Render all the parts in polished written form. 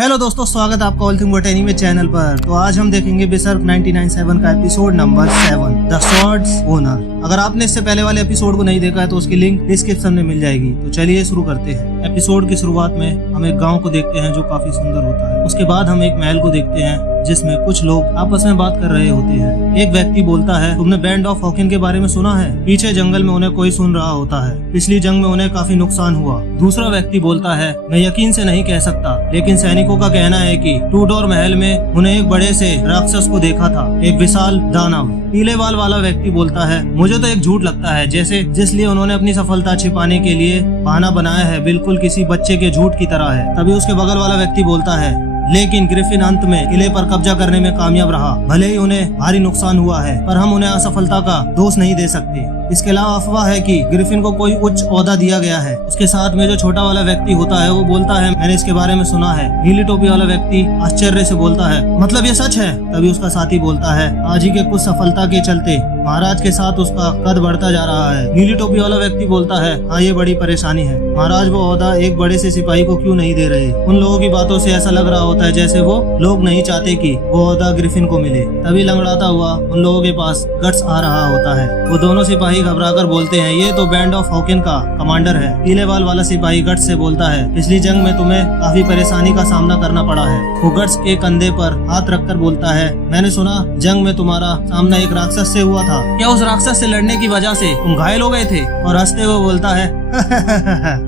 Hello दोस्तों, स्वागत है आपका ऑल थिंग बॉटनी में चैनल पर। तो आज हम देखेंगे बेसर्क 99.7 का episode number 7 the swords owner. अगर आपने इससे पहले वाले एपिसोड को नहीं देखा है तो उसकी लिंक डिस्क्रिप्शन में मिल जाएगी। तो चलिए शुरू करते हैं। एपिसोड की शुरुआत में हम एक गांव को देखते हैं जो काफी सुंदर होता है। उसके बाद हम एक महल को देखते हैं जिसमें कुछ लोग आपस में बात कर रहे होते हैं। एक व्यक्ति बोलता है, तुमने बैंड ऑफ हॉकिन के बारे में सुना है? पीछे जंगल में उन्हें कोई सुन रहा होता है। पिछली जंग में उन्हें काफी नुकसान हुआ। दूसरा व्यक्ति बोलता है, मैं यकीन से नहीं कह सकता, लेकिन सैनिकों का कहना है कि टूडोर महल में उन्हें एक बड़े से राक्षस को देखा था, एक विशाल दानव। पीले बाल वाला व्यक्ति बोलता है, मुझे तो एक झूठ लगता है, जैसे जिसलिए उन्होंने अपनी सफलता छिपाने के लिए बहाना बनाया है, बिल्कुल किसी बच्चे के झूठ की तरह है। तभी उसके बगल वाला व्यक्ति बोलता है, लेकिन ग्रिफिन अंत में किले पर कब्जा करने में कामयाब रहा। भले ही उन्हें भारी नुकसान हुआ है, पर हम उन्हें असफलता का दोष नहीं दे सकते। इसके अलावा अफवाह है कि ग्रिफिन को कोई उच्च ओहदा दिया गया है। उसके साथ में जो छोटा वाला व्यक्ति होता है वो बोलता है, मैंने इसके बारे में सुना है। नीली टोपी वाला व्यक्ति आश्चर्य से बोलता है, मतलब ये सच है? तभी उसका साथी बोलता है, आज ही के कुछ सफलता के चलते महाराज के साथ उसका कद बढ़ता जा रहा है। नीली टोपी वाला व्यक्ति बोलता है, हाँ ये बड़ी परेशानी है। महाराज वो ओहदा एक बड़े से सिपाही को क्यों नहीं दे रहे? उन लोगों की बातों से ऐसा लग रहा होता है जैसे वो लोग नहीं चाहते कि वो ओहदा ग्रिफिन को मिले। तभी लंगड़ाता हुआ उन लोगों के पास गट्स आ रहा होता है। वो दोनों सिपाही घबराकर बोलते हैं, ये तो बैंड ऑफ हॉकिन का कमांडर है। पीले बाल वाला सिपाही गट्स से बोलता है, पिछली जंग में तुम्हें काफी परेशानी का सामना करना पड़ा है। वो गट्स के कंधे पर हाथ रखकर बोलता है, मैंने सुना जंग में तुम्हारा सामना एक राक्षस से हुआ था। क्या उस राक्षस से लड़ने की वजह से तुम घायल हो गए थे? और हंसते हुए बोलता है,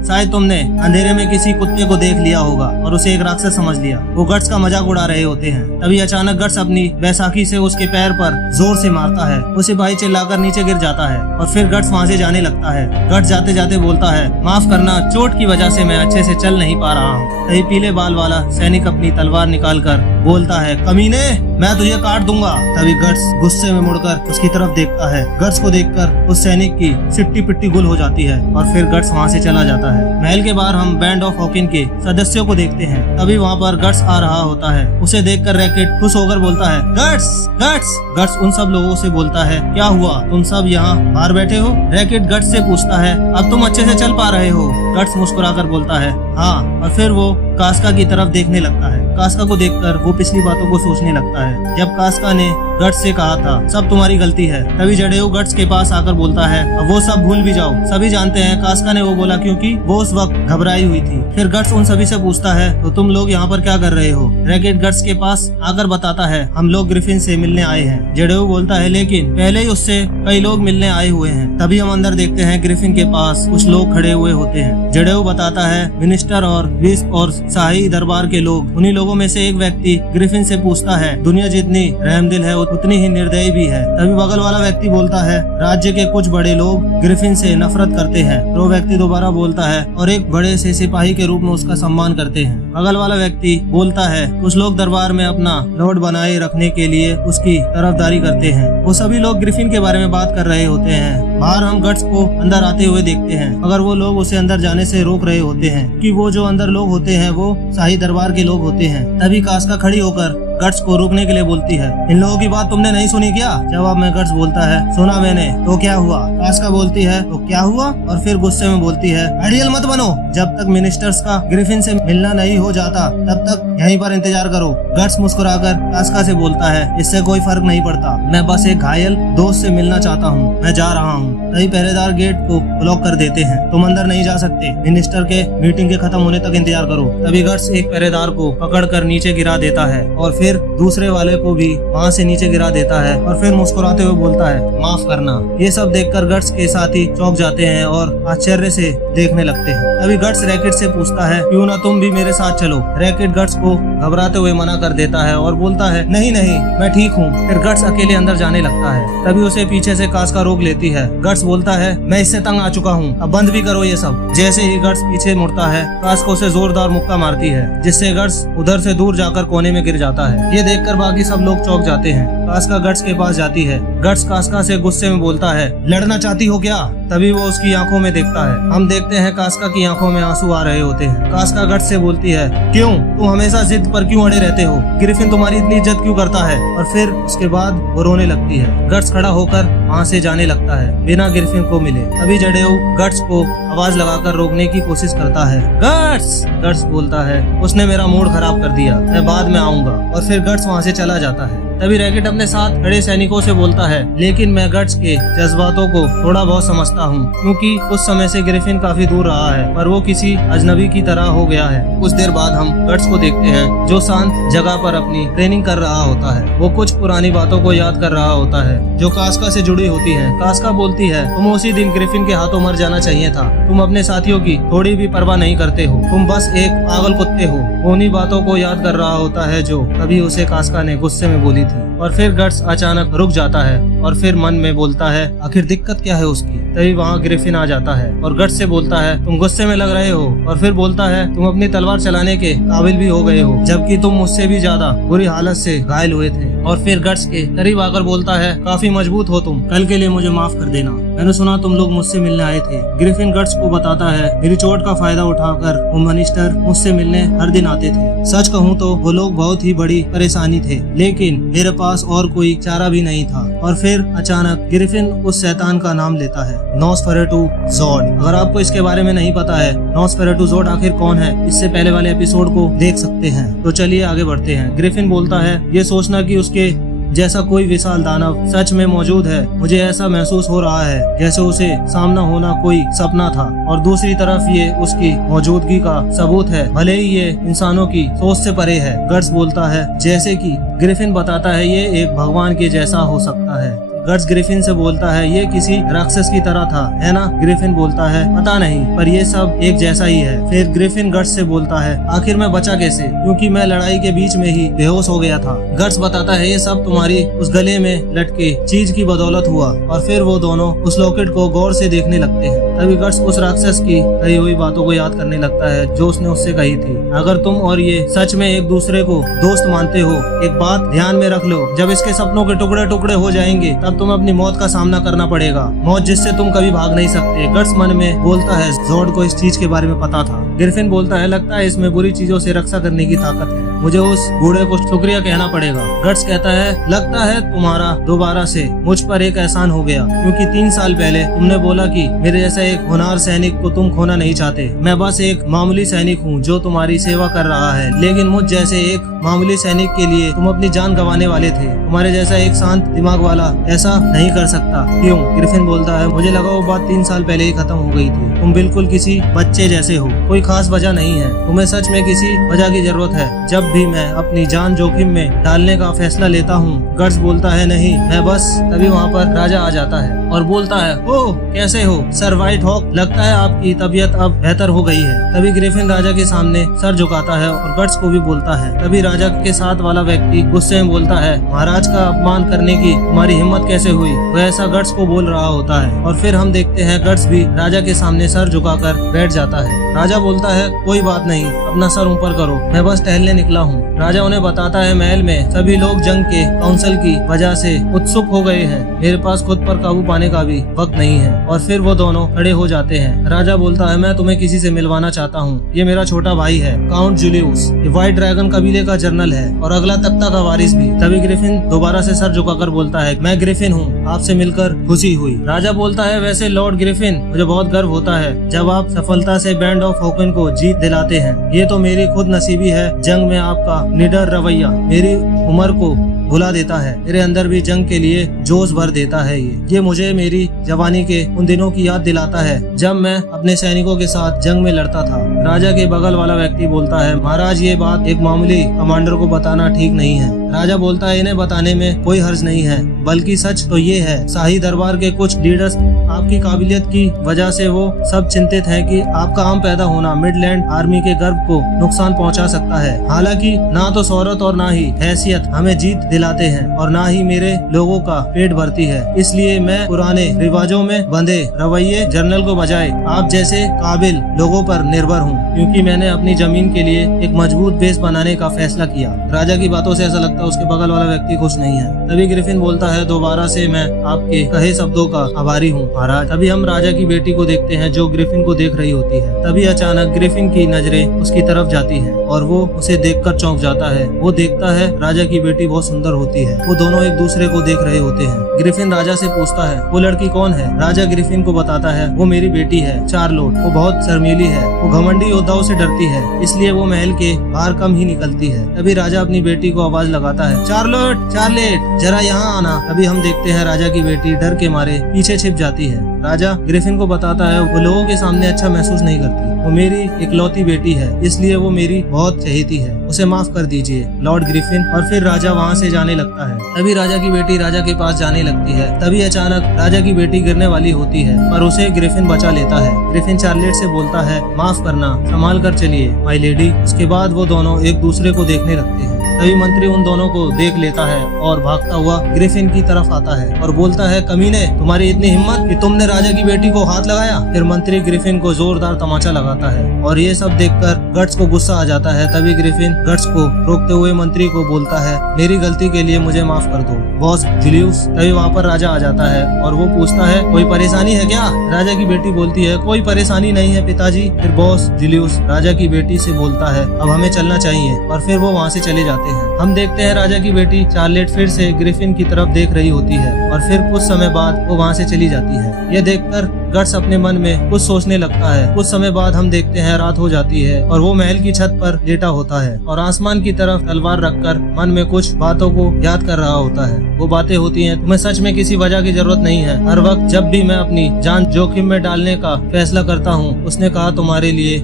शायद तुमने अंधेरे में किसी कुत्ते को देख लिया होगा और उसे एक राक्षस समझ लिया। वो गट्स का मजाक उड़ा रहे होते हैं। तभी अचानक गट्स अपनी बैसाखी से उसके पैर पर जोर से मारता है। वो सिपाही चिल्लाकर नीचे गिर जाता है और फिर गट्स वहाँ से जाने लगता है। गट्स जाते जाते बोलता है, माफ करना, चोट की वजह से मैं अच्छे से चल नहीं पा रहा हूँ। तभी पीले बाल वाला सैनिक अपनी तलवार निकालकर बोलता है, कमीने, मैं तुझे काट दूंगा। तभी गट्स गुस्से में मुड़कर उसकी तरफ देखता है। गट्स को देखकर उस सैनिक की सिट्टी पिट्टी गुल हो जाती है और फिर गट्स वहाँ से चला जाता है। महल के बाहर हम बैंड ऑफ हॉकिन के सदस्यों को देखते हैं। तभी वहाँ पर गट्स आ रहा होता है। उसे देखकर रैकेट खुश होकर बोलता है, गट्स गट्स। गट्स उन सब लोगों से बोलता है, क्या हुआ, तुम सब यहाँ बाहर बैठे हो? रैकेट गट्स से पूछता है, अब तुम अच्छे से चल पा रहे हो? गट्स मुस्कुराकर बोलता है, हाँ। और फिर वो कास्का की तरफ देखने लगता है। कास्का को देखकर वो पिछली बातों को सोचने लगता है, जब कास्का ने गट्स से कहा था सब तुम्हारी गलती है। तभी जडेऊ गट्स के पास आकर बोलता है, अब वो सब भूल भी जाओ। सभी जानते हैं कास्का ने वो बोला क्योंकि वो उस वक्त घबराई हुई थी। फिर गट्स उन सभी से पूछता है, तो तुम लोग यहाँ पर क्या कर रहे हो? रैकेट गट्स के पास आकर बताता है, हम लोग ग्रिफिन से मिलने आए हैं। जडेऊ बोलता है, लेकिन पहले ही उससे कई लोग मिलने आए हुए हैं। तभी हम अंदर देखते हैं ग्रिफिन के पास कुछ लोग खड़े हुए होते हैं। जडेऊ बताता है, मिनिस्टर और विस्प और शाही दरबार के लोग। उन्हीं लोगों में से एक व्यक्ति ग्रिफिन से पूछता है, दुनिया जितनी रहमदिल है उतनी ही निर्दयी भी है। तभी बगल वाला व्यक्ति बोलता है, राज्य के कुछ बड़े लोग ग्रिफिन से नफरत करते हैं। वो व्यक्ति दोबारा बोलता है, और एक बड़े से सिपाही के रूप में उसका सम्मान करते हैं। बगल वाला व्यक्ति बोलता है, कुछ लोग दरबार में अपना लॉर्ड बनाए रखने के लिए उसकी तरफदारी करते हैं। वो सभी लोग ग्रिफिन के बारे में बात कर रहे होते हैं। बाहर हम गट्स को अंदर आते हुए देखते हैं, मगर वो लोग उसे अंदर जाने से रोक रहे होते हैं कि वो जो अंदर लोग होते हैं वो शाही दरबार के लोग होते हैं। तभी कास्का खड़ी होकर गट्स को रोकने के लिए बोलती है, इन लोगों की बात तुमने नहीं सुनी क्या? जवाब में गट्स बोलता है, सुना मैंने। तो क्या हुआ? कास्का बोलती है, तो क्या हुआ? और फिर गुस्से में बोलती है, आइडियल मत बनो। जब तक मिनिस्टर्स का ग्रिफिन से मिलना नहीं हो जाता तब तक यहीं पर इंतजार करो। गट्स मुस्कुराकर कास्का से बोलता है, इससे कोई फर्क नहीं पड़ता, मैं बस एक घायल दोस्त से मिलना चाहता हूँ, मैं जा रहा हूँ। तभी पहरेदार गेट को ब्लॉक कर देते हैं, तुम अंदर नहीं जा सकते, मिनिस्टर के मीटिंग के खत्म होने तक इंतजार करो। तभी गट्स एक पहरेदार को पकड़कर नीचे गिरा देता है और फिर दूसरे वाले को भी वहाँ से नीचे गिरा देता है और फिर मुस्कुराते हुए बोलता है, माफ करना। ये सब देखकर गट्स के साथी चौंक जाते हैं और आश्चर्य से देखने लगते हैं। तभी गट्स रैकेट से पूछता है, क्यों ना तुम भी मेरे साथ चलो? रैकेट गट्स को घबराते हुए मना कर देता है और बोलता है, नहीं नहीं, मैं ठीक हूँ। फिर गट्स अकेले अंदर जाने लगता है। तभी उसे पीछे से कास्का रोक लेती है। गट्स बोलता है, मैं इससे तंग आ चुका हूँ, अब बंद भी करो ये सब। जैसे ही गट्स पीछे मुड़ता है, कास्का उसे जोरदार मुक्का मारती है, जिससे गट्स उधर से दूर जाकर कोने में गिर जाता है। ये देखकर बाकी सब लोग चौंक जाते हैं। कास्का गट्स के पास जाती है। गट्स कास्का से गुस्से में बोलता है, लड़ना चाहती हो क्या? तभी वो उसकी आंखों में देखता है। हम देखते हैं कास्का की आंखों में आंसू आ रहे होते हैं। कास्का गट्स से बोलती है, क्यों? तुम हमेशा जिद पर क्यों अड़े रहते हो? ग्रिफिन तुम्हारी इतनी इज्जत क्यों करता है? और फिर उसके बाद वो रोने लगती है। गट्स खड़ा होकर वहाँ से जाने लगता है बिना ग्रिफिन को मिले। तभी जडेऊ गट्स को आवाज लगाकर रोकने की कोशिश करता है। गट्स! गट्स बोलता है, उसने मेरा मूड खराब कर दिया, मैं बाद में आऊंगा। और फिर गट्स वहाँ से चला जाता है। तभी रैकेट अपने साथ खड़े सैनिकों से बोलता है, लेकिन मैं गट्स के जज्बातों को थोड़ा बहुत समझता हूँ, क्योंकि कुछ समय से ग्रिफिन काफी दूर रहा है पर वो किसी अजनबी की तरह हो गया है। कुछ देर बाद हम गट्स को देखते हैं जो शांत जगह पर अपनी ट्रेनिंग कर रहा होता है। वो कुछ पुरानी बातों को याद कर रहा होता है जो कास्का से जुड़ी होती है। कास्का बोलती है, तुम उसी दिन ग्रिफिन के हाथों मर जाना चाहिए था। तुम अपने साथियों की थोड़ी भी परवाह नहीं करते हो, तुम बस एक पागल कुत्ते हो। वो उन्हीं बातों को याद कर रहा होता है जो कभी उसे कास्का ने गुस्से में बोली थी। और फिर गट्स अचानक रुक जाता है और फिर मन में बोलता है, आखिर दिक्कत क्या है उसकी? तभी वहाँ ग्रिफिन आ जाता है और गट्स से बोलता है, तुम गुस्से में लग रहे हो। और फिर बोलता है, तुम अपनी तलवार चलाने के काबिल भी हो गए हो, जबकि तुम मुझसे भी ज्यादा बुरी हालत से घायल हुए थे। और फिर गट्स के करीब आकर बोलता है, काफी मजबूत हो तुम, कल के लिए मुझे माफ कर देना। मैंने सुना तुम लोग मुझसे मिलने आए थे। ग्रिफिन गट्स को बताता है, मेरी चोट का फायदा उठाकर वो मिनिस्टर मुझसे मिलने हर दिन आते थे। सच कहूँ तो वो लोग बहुत ही बड़ी परेशानी थे, लेकिन मेरे पास और कोई चारा भी नहीं था। और फिर अचानक ग्रिफिन उस शैतान का नाम लेता है, नॉसफेरेटु ज़ॉड। अगर आपको इसके बारे में नहीं पता है नॉसफेरेटु ज़ॉड आखिर कौन है, इससे पहले वाले एपिसोड को देख सकते हैं। तो चलिए आगे बढ़ते हैं। ग्रिफिन बोलता है, ये सोचना कि उसके जैसा कोई विशाल दानव सच में मौजूद है, मुझे ऐसा महसूस हो रहा है जैसे उसे सामना होना कोई सपना था। और दूसरी तरफ ये उसकी मौजूदगी का सबूत है, भले ही ये इंसानों की सोच से परे है। गट्स बोलता है, जैसे कि ग्रिफिन बताता है ये एक भगवान के जैसा हो सकता है। गट्स ग्रिफिन से बोलता है, ये किसी राक्षस की तरह था, है ना? ग्रिफिन बोलता है, पता नहीं, पर ये सब एक जैसा ही है। फिर ग्रिफिन गट्स से बोलता है, आखिर मैं बचा कैसे? क्योंकि मैं लड़ाई के बीच में ही बेहोश हो गया था। गट्स बताता है, ये सब तुम्हारी उस गले में लटके चीज की बदौलत हुआ। और फिर वो दोनों उस लॉकेट को गौर से देखने लगते हैं। तभी गट्स उस राक्षस की कही हुई बातों को याद करने लगता है जो उसने उससे कही थी। अगर तुम और ये सच में एक दूसरे को दोस्त मानते हो, एक बात ध्यान में रख लो, जब इसके सपनों के टुकड़े टुकड़े हो जाएंगे तब तुम अपनी मौत का सामना करना पड़ेगा, मौत जिससे तुम कभी भाग नहीं सकते। गट्स मन में बोलता है, ज़ॉड को इस चीज के बारे में पता था। ग्रिफिन बोलता है, लगता है इसमें बुरी चीजों से रक्षा करने की ताकत है, मुझे उस बूढ़े को शुक्रिया कहना पड़ेगा। गट्स कहता है, लगता है तुम्हारा दोबारा से मुझ पर एक एहसान हो गया, क्योंकि 3 साल पहले तुमने बोला कि मेरे जैसा एक होनहार सैनिक को तुम खोना नहीं चाहते। मैं बस एक मामूली सैनिक हूँ जो तुम्हारी सेवा कर रहा है, लेकिन मुझ जैसे एक मामूली सैनिक के लिए तुम अपनी जान गंवाने वाले थे। तुम्हारे जैसा एक शांत दिमाग वाला ऐसा नहीं कर सकता। क्यों? ग्रिफिन बोलता है, मुझे लगा वो बात 3 साल पहले ही खत्म हो गई थी। तुम बिल्कुल किसी बच्चे जैसे हो, कोई खास वजह नहीं है। तुम्हें सच में किसी वजह की जरूरत है जब भी मैं अपनी जान जोखिम में डालने का फैसला लेता हूँ। गट्स बोलता है, नहीं, मैं बस। तभी वहाँ पर राजा आ जाता है और बोलता है, ओह कैसे हो सर व्हाइट हॉक, लगता है आपकी तबीयत अब बेहतर हो गई है। तभी ग्रिफिन राजा के सामने सर झुकाता है और गट्स को भी बोलता है। तभी राजा के साथ वाला व्यक्ति गुस्से में बोलता है, महाराज का अपमान करने की तुम्हारी हिम्मत कैसे हुई? वह ऐसा गट्स को बोल रहा होता है। और फिर हम देखते हैं गट्स भी राजा के सामने सर झुकाकर बैठ जाता है। राजा बोलता है, कोई बात नहीं, अपना सर ऊपर करो, मैं बस टहलने निकला हूँ। राजा उन्हें बताता है, महल में सभी लोग जंग के काउंसिल की वजह से उत्सुक हो गए हैं, मेरे पास खुद पर काबू पाने का भी वक्त नहीं है। और फिर वो दोनों खड़े हो जाते हैं। राजा बोलता है, मैं तुम्हें किसी से मिलवाना चाहता हूँ, ये मेरा छोटा भाई है, काउंट जूलियस। ये व्हाइट ड्रैगन कबीले का जनरल है और अगला तख्ता का वारिस भी। तभी ग्रिफिन दोबारा से सर झुकाकर बोलता है, मैं ग्रिफिन हूँ, आपसे मिलकर खुशी हुई। राजा बोलता है, वैसे लॉर्ड ग्रिफिन, मुझे बहुत गर्व होता है जब आप सफलता से बैंड ऑफ होकन को जीत दिलाते हैं। ये तो मेरी खुद नसीबी है, जंग में आपका निडर रवैया मेरी उम्र को भुला देता है, मेरे अंदर भी जंग के लिए जोश भर देता है। ये मुझे मेरी जवानी के उन दिनों की याद दिलाता है जब मैं अपने सैनिकों के साथ जंग में लड़ता था। राजा के बगल वाला व्यक्ति बोलता है, महाराज ये बात एक मामूली कमांडर को बताना ठीक नहीं है। राजा बोलता है, इन्हें बताने में कोई हर्ज नहीं है, बल्कि सच तो ये है, शाही दरबार के कुछ लीडर्स आपकी काबिलियत की वजह से वो सब चिंतित हैं कि आपका आम पैदा होना मिडलैंड आर्मी के गर्व को नुकसान पहुंचा सकता है। हालांकि ना तो शौहरत और ना ही हैसियत हमें जीत दिलाते हैं और ना ही मेरे लोगों का पेट भरती है। इसलिए मैं पुराने रिवाजों में बंधे रवैये जनरल को बजाय आप जैसे काबिल लोगों पर निर्भर हूँ, क्योंकि मैंने अपनी जमीन के लिए एक मजबूत बेस बनाने का फैसला किया। राजा की बातों से ऐसा लगता लगता है उसके बगल वाला व्यक्ति खुश नहीं है। तभी ग्रिफिन बोलता है, दोबारा से मैं आपके कहे शब्दों का आभारी हूँ महाराज। तभी हम राजा की बेटी को देखते हैं जो ग्रिफिन को देख रही होती है। तभी अचानक ग्रिफिन की नजरें उसकी तरफ जाती है और वो उसे देखकर चौंक जाता है। वो देखता है राजा की बेटी बहुत सुंदर होती है। वो दोनों एक दूसरे को देख रहे होते हैं। ग्रिफिन राजा से पूछता है, वो लड़की कौन है? राजा ग्रिफिन को बताता है, वो मेरी बेटी है चार्लोट। वो बहुत शर्मीली है, वो घमंडी योद्धाओं से डरती है, इसलिए वो महल के बाहर कम ही निकलती है। तभी राजा अपनी बेटी को आवाज लगाता है, चार्लोट चार्लेट जरा यहाँ आना। तभी हम देखते हैं राजा की बेटी डर के मारे पीछे छिप जाती है। राजा ग्रिफिन को बताता है, वो लोगों के सामने अच्छा महसूस नहीं करती। वो मेरी इकलौती बेटी है, इसलिए वो मेरी बहुत चहेती है, उसे माफ कर दीजिए लॉर्ड ग्रिफिन। और फिर राजा वहाँ से जाने लगता है। तभी राजा की बेटी राजा के पास जाने लगती है। तभी अचानक राजा की बेटी गिरने वाली होती है, पर उसे ग्रिफिन बचा लेता है। ग्रिफिन चार्लेट से बोलता है, माफ करना, संभाल कर चलिए माय लेडी। उसके बाद वो दोनों एक दूसरे को देखने लगते हैं। तभी मंत्री उन दोनों को देख लेता है और भागता हुआ ग्रिफिन की तरफ आता है और बोलता है, कमीने, तुम्हारी इतनी हिम्मत कि तुमने राजा की बेटी को हाथ लगाया। फिर मंत्री ग्रिफिन को जोरदार तमाचा लगाता है और ये सब देखकर गट्स को गुस्सा आ जाता है। तभी ग्रिफिन गट्स को रोकते हुए मंत्री को बोलता है, मेरी गलती के लिए मुझे माफ कर दो बॉस जुलियस। तभी वहाँ पर राजा आ जाता है और वो पूछता है, कोई परेशानी है क्या? राजा की बेटी बोलती है, कोई परेशानी नहीं है पिताजी। फिर बॉस जुलियस राजा की बेटी से बोलता है, अब हमें चलना चाहिए, और फिर वो वहाँ से चले जाते हैं। हम देखते हैं राजा की बेटी चार्लेट फिर से ग्रिफिन की तरफ देख रही होती है और फिर कुछ समय बाद वो वहाँ से चली जाती है। ये देखकर गट्स अपने मन में कुछ सोचने लगता है। कुछ समय बाद हम देखते हैं रात हो जाती है और वो महल की छत पर लेटा होता है और आसमान की तरफ तलवार रखकर मन में कुछ बातों को याद कर रहा होता है। वो बातें होती हैं, तुम्हें सच में किसी वजह की जरूरत नहीं है। हर वक्त जब भी मैं अपनी जान जोखिम में डालने का फैसला करता हूँ, उसने कहा तुम्हारे लिए।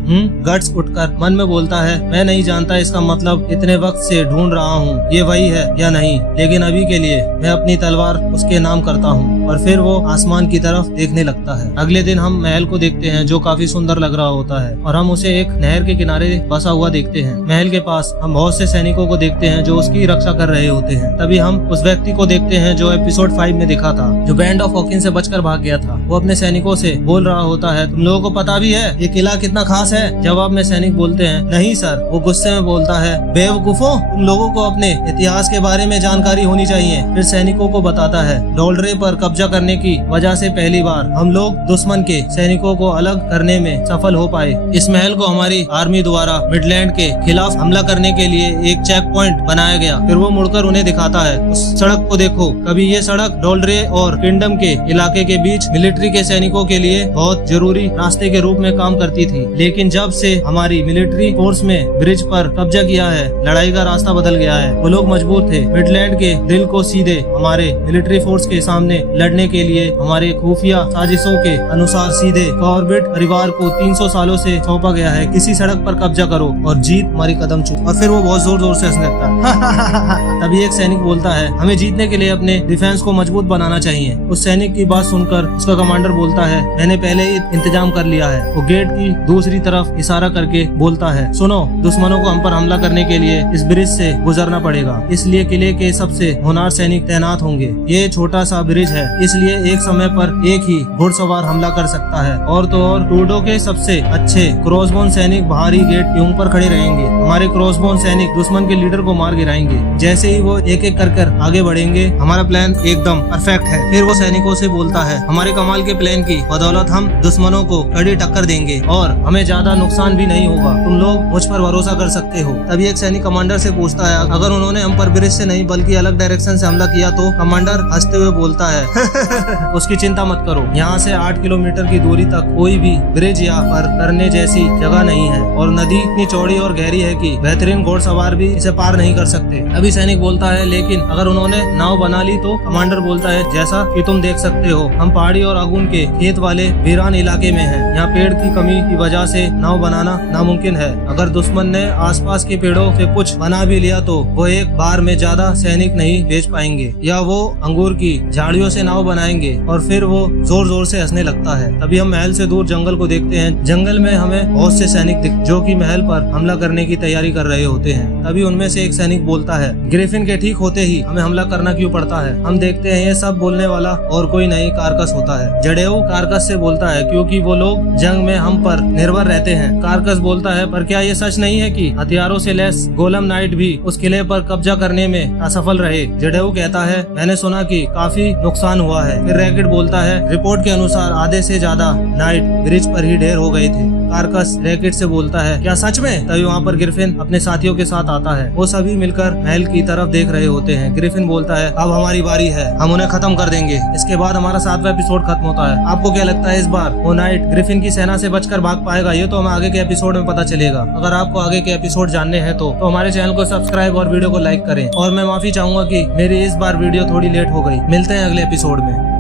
गट्स उठकर मन में बोलता है, मैं नहीं जानता इसका मतलब इतने वक्त से ढूंढ रहा हूँ ये वही है या नहीं, लेकिन अभी के लिए मैं अपनी तलवार उसके नाम करता हूँ। और फिर वो आसमान की तरफ देखने लगता है। अगले दिन हम महल को देखते हैं जो काफी सुंदर लग रहा होता है और हम उसे एक नहर के किनारे बसा हुआ देखते हैं। महल के पास हम बहुत से सैनिकों को देखते हैं जो उसकी रक्षा कर रहे होते हैं। तभी हम उस व्यक्ति को देखते हैं जो एपिसोड 5 में दिखा था, जो बैंड ऑफ हॉकिन से बचकर भाग गया था। वो अपने सैनिकों से बोल रहा होता है, तुम लोगों को पता भी है ये किला कितना खास है? जवाब में सैनिक बोलते हैं, नहीं सर। वो गुस्से में बोलता है, बेवकूफों, तुम लोगों को अपने इतिहास के बारे में जानकारी होनी चाहिए। फिर सैनिकों को बताता है, डोल्ड्रे पर कब्जा करने की वजह से पहली बार हम लोग दुश्मन के सैनिकों को अलग करने में सफल हो पाए। इस महल को हमारी आर्मी द्वारा मिडलैंड के खिलाफ हमला करने के लिए एक चेक पॉइंट बनाया गया। फिर वो मुड़कर उन्हें दिखाता है, उस सड़क को देखो। कभी ये सड़क डोल्ड्रे और किंगडम के इलाके के बीच मिलिट्री के सैनिकों के लिए बहुत जरूरी रास्ते के रूप में काम करती थी, लेकिन जब से हमारी मिलिट्री फोर्स में ब्रिज पर कब्जा किया है, लड़ाई का रास्ता बदल गया है। वो लोग मजबूर थे मिडलैंड के दिल को सीधे हमारे मिलिट्री फोर्स के सामने लड़ने के लिए। हमारे खुफिया साजिशों के अनुसार सीधे कॉर्बेट परिवार को 300 सालों से सौंपा गया है, किसी सड़क पर कब्जा करो और जीत हमारी कदम छू। और फिर वो बहुत जोर जोर से हंसने लगता है। तभी एक सैनिक बोलता है, हमें जीतने के लिए अपने डिफेंस को मजबूत बनाना चाहिए। उस सैनिक की बात सुनकर उसका कमांडर बोलता है, मैंने पहले ही इंतजाम कर लिया है। वो गेट की दूसरी तरफ इशारा करके बोलता है, सुनो, दुश्मनों को हम पर हमला करने के लिए इस ब्रिज से गुजरना पड़ेगा, इसलिए किले के सबसे होनहार सैनिक तैनात होंगे। ये छोटा सा ब्रिज है, इसलिए एक समय पर एक ही घुड़सवार हमला कर सकता है। और तो और टूडो के सबसे अच्छे क्रॉसबोन सैनिक बाहरी गेट के ऊपर खड़े रहेंगे। हमारे क्रॉसबोन सैनिक दुश्मन के लीडर को मार गिराएंगे। जैसे ही वो एक एक कर आगे बढ़ेंगे, हमारा प्लान एकदम परफेक्ट है। फिर वो सैनिकों से बोलता है, हमारे कमाल के प्लान की बदौलत हम दुश्मनों को कड़ी टक्कर देंगे और हमें ज्यादा नुकसान भी नहीं होगा। तुम लोग मुझ पर भरोसा कर सकते हो। तभी एक सैनिक कमांडर से पूछता है, अगर उन्होंने हम पर ब्रिज से नहीं बल्कि अलग डायरेक्शन से हमला किया तो? कमांडर हंसते हुए बोलता है, उसकी चिंता मत करो, यहाँ से 8 किलोमीटर की दूरी तक कोई भी ब्रिज या पर करने जैसी जगह नहीं है और नदी इतनी चौड़ी और गहरी है कि बेहतरीन घोड़सवार भी इसे पार नहीं कर सकते। अभी सैनिक बोलता है, लेकिन अगर उन्होंने नाव बना ली तो? कमांडर बोलता है, जैसा कि तुम देख सकते हो, हम पहाड़ी और आगून के खेत वाले वीरान इलाके में हैं। यहाँ पेड़ की कमी की वजह से नाव बनाना नामुमकिन है। अगर दुश्मन ने आसपास के पेड़ों से कुछ बना भी लिया तो वो एक बार में ज्यादा सैनिक नहीं भेज पाएंगे, या वो अंगूर की झाड़ियों से नाव बनाएंगे। और फिर वो जोर जोर से हंसने लगता है। तभी हम महल से दूर जंगल को देखते हैं। जंगल में हमें बहुत से सैनिक जो कि महल पर हमला करने की तैयारी कर रहे होते हैं। तभी उनमें से एक सैनिक बोलता है, ग्रिफिन के ठीक होते ही हमें हमला करना क्यों पड़ता है। हम देखते हैं ये सब बोलने वाला और कोई नहीं कारकस होता है। जडेऊ कारकस से बोलता है क्योंकि वो लोग जंग में हम पर निर्भर रहते हैं। कारकस बोलता है, पर क्या ये सच नहीं है कि हथियारों से लैस गोलम नाइट भी उस किले पर कब्जा करने में असफल रहे। जडेऊ कहता है, मैंने सुना कि काफी नुकसान हुआ है। फिर रैकेट बोलता है, रिपोर्ट के अनुसार आधे से ज्यादा नाइट ब्रिज पर ही ढेर हो गए थे। कारकस रैकेट से बोलता है, क्या सच में? तभी वहाँ पर ग्रिफिन अपने साथियों के साथ आता है। वो सभी मिलकर महल की तरफ देख रहे होते हैं। ग्रिफिन बोलता है, अब हमारी बारी है, हम उन्हें खत्म कर देंगे। इसके बाद हमारा 7वां एपिसोड खत्म होता है। आपको क्या लगता है इस बार वो नाइट ग्रिफिन की सेना से बचकर भाग पाएगा? ये तो हमें आगे के एपिसोड में पता चलेगा। अगर आपको आगे के एपिसोड जानने हैं तो हमारे चैनल को सब्सक्राइब और वीडियो को लाइक करें। और मैं माफी चाहूंगा कि मेरी इस बार वीडियो थोड़ी लेट हो गई। मिलते हैं अगले एपिसोड में।